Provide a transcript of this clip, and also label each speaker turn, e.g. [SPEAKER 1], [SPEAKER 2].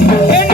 [SPEAKER 1] Amen.